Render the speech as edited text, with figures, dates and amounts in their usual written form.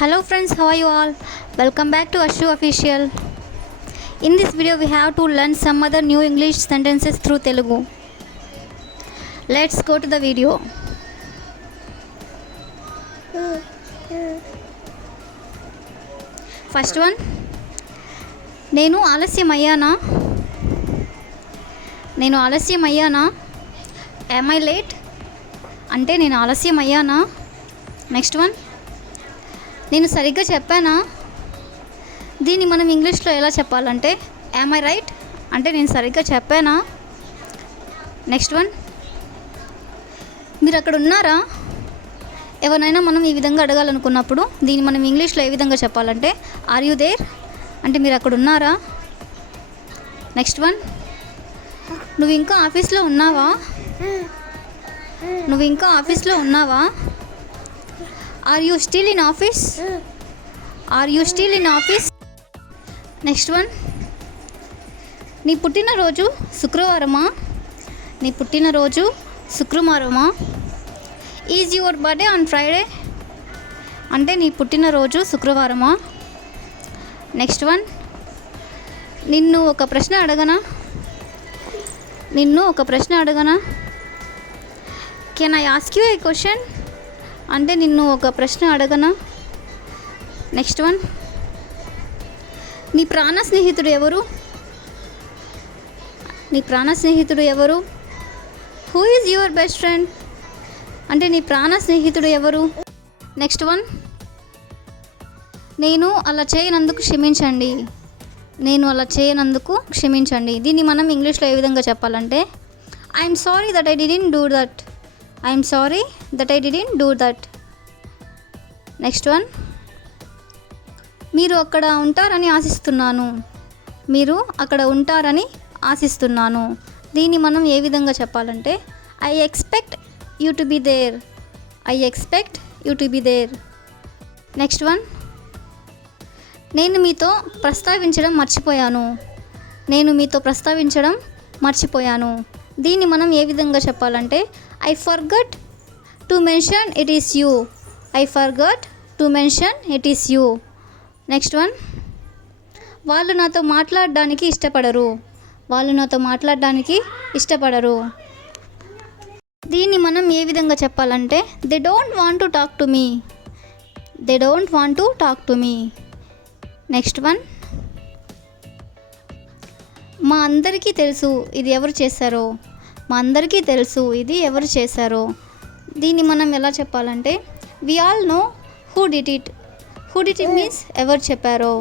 Hello friends, how are you all? Welcome back to Ashu Official. In this video we have to learn some other new English sentences through Telugu. Let's go to the video. First one, నేను ఆలస్యమయ్యానా? Am I late? అంటే నేను ఆలస్యమయ్యానా? Next one, నేను సరిగ్గా చెప్పానా? దీన్ని మనం ఇంగ్లీష్లో ఎలా చెప్పాలంటే యామ్ ఐ రైట్? అంటే నేను సరిగ్గా చెప్పానా? నెక్స్ట్ వన్, మీరు అక్కడ ఉన్నారా? ఎవరైనా మనం ఈ విధంగా అడగాలనుకున్నప్పుడు దీన్ని మనం ఇంగ్లీష్లో ఏ విధంగా చెప్పాలంటే ఆర్ యూ దేర్? అంటే మీరు అక్కడ ఉన్నారా? నెక్స్ట్ వన్, నువ్వు ఇంకా ఆఫీస్లో ఉన్నావా? Are you still in office? Next one, నీ పుట్టినరోజు శుక్రవారమా? Is your birthday on Friday? అంటే నీ పుట్టినరోజు శుక్రవారమా? నెక్స్ట్ వన్, నిన్ను ఒక ప్రశ్న అడగనా? Can I ask you a question? అంటే నిన్ను ఒక ప్రశ్న అడగనా? నెక్స్ట్ వన్, నీ ప్రాణ స్నేహితుడు ఎవరు? Who is your best friend? అంటే నీ ప్రాణ స్నేహితుడు ఎవరు? నెక్స్ట్ వన్, నేను అలా చేయనందుకు క్షమించండి. దీన్ని మనం ఇంగ్లీష్లో ఏ విధంగా చెప్పాలంటే I'm sorry that I didn't do that. Next one, మీరు అక్కడ ఉంటారని ఆశిస్తున్నాను. దీన్ని మనం ఏ విధంగా చెప్పాలంటే I expect you to be there. Next one, నేను మీతో ప్రస్తావించడం మర్చిపోయాను. దీన్ని మనం ఏ విధంగా చెప్పాలంటే I forgot to mention it is you. Next one, వాళ్ళు నాతో మాట్లాడడానికి ఇష్టపడరు. దీన్ని మనం ఏ విధంగా చెప్పాలంటే they don't want to talk to me. Next one, మా అందరికీ తెలుసు ఇది ఎవరు చేశారో. దీన్ని మనం ఎలా చెప్పాలంటే we all know who did it means ఎవరు చెప్పారో.